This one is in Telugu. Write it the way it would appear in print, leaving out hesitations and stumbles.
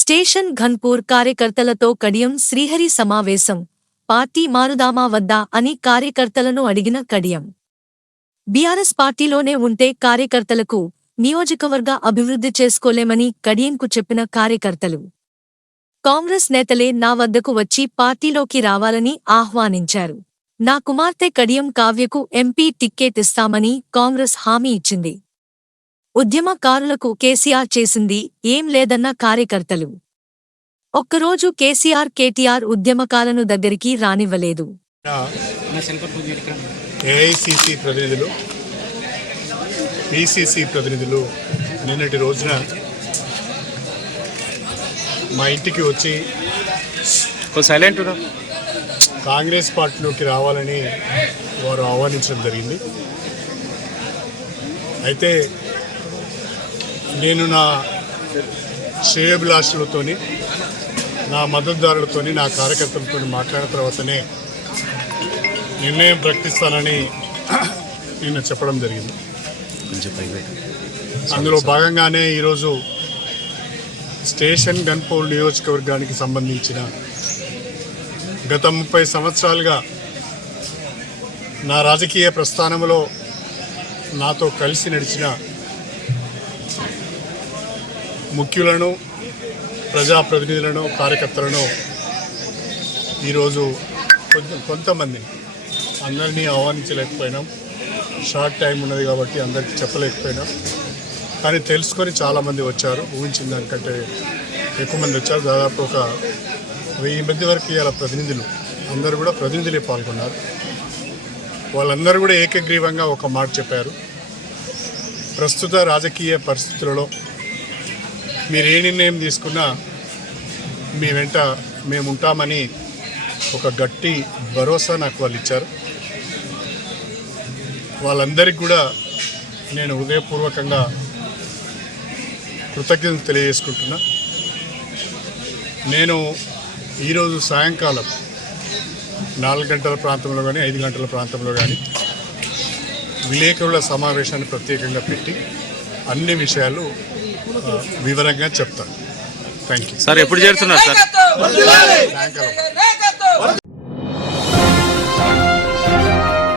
స్టేషన్ ఘన్పూర్ కార్యకర్తలతో కడియం శ్రీహరి సమావేశం. పార్టీ మారుదామా వద్దా అని కార్యకర్తలను అడిగిన కడియం. బీఆర్ఎస్ పార్టీలోనే ఉంటే కార్యకర్తలకు నియోజకవర్గ అభివృద్ధి చేసుకోలేమని కడియంకు చెప్పిన కార్యకర్తలు కాంగ్రెస్ నేతలే నా వద్దకు వచ్చి పార్టీలోకి రావాలని ఆహ్వానించారు. నా కుమార్తె కడియం కావ్యకు ఎంపీ టిక్కెట్ ఇస్తామని కాంగ్రెస్ హామీ ఇచ్చింది. ఉద్యమకారులకు కేసీఆర్ చేసింది ఏం లేదన్న కార్యకర్తలు. ఒక్కరోజు కేటీఆర్ ఉద్యమకాలను దగ్గరికి రానివ్వలేదు. ఏఐసిసి ప్రతినిధులు, పిసిసి ప్రతినిధులు నిన్నటి రోజున మా ఇంటికి వచ్చి కాంగ్రెస్ పార్టీలోకి రావాలని వారు ఆహ్వానించడం జరిగింది. అయితే నేను నా శ్రేయోభిలాషులతోని, నా మద్దతుదారులతోని, నా కార్యకర్తలతో మాట్లాడిన తర్వాతనే నిర్ణయం ప్రకటిస్తానని నేను చెప్పడం జరిగింది. అందులో భాగంగానే ఈరోజు స్టేషన్ ఘన్పూర్ నియోజకవర్గానికి సంబంధించిన గత 30 సంవత్సరాలుగా నా రాజకీయ ప్రస్థానంలో నాతో కలిసి నడిచిన ముఖ్యులను, ప్రజాప్రతినిధులను, కార్యకర్తలను ఈరోజు కొంతమందిని అందరినీ ఆహ్వానించలేకపోయినాం. షార్ట్ టైం ఉన్నది కాబట్టి అందరికీ చెప్పలేకపోయినాం. కానీ తెలుసుకొని చాలామంది వచ్చారు. ఊహించిన దానికంటే ఎక్కువ మంది వచ్చారు. దాదాపు ఒక 1000 మంది వరకు ఇవాళ ప్రతినిధులు అందరూ కూడా ప్రతినిధులే పాల్గొన్నారు. వాళ్ళందరూ కూడా ఏకగ్రీవంగా ఒక మాట చెప్పారు. ప్రస్తుత రాజకీయ పరిస్థితులలో మీరు ఏ నిర్ణయం తీసుకున్నా మీ వెంట మేము ఉంటామని ఒక గట్టి భరోసా నాకు వాళ్ళు ఇచ్చారు. వాళ్ళందరికీ కూడా నేను హృదయపూర్వకంగా కృతజ్ఞతలు తెలియజేసుకుంటున్నా. నేను ఈరోజు సాయంకాలం 4 గంటల ప్రాంతంలో కానీ 5 గంటల ప్రాంతంలో కానీ విలేకరుల సమావేశాన్ని ప్రత్యేకంగా పెట్టి అన్ని విషయాలు వివరంగా చెప్తాను. Thank you sir. ఎప్పుడు చేరుతున్నారు సార్? సాయంకాలం.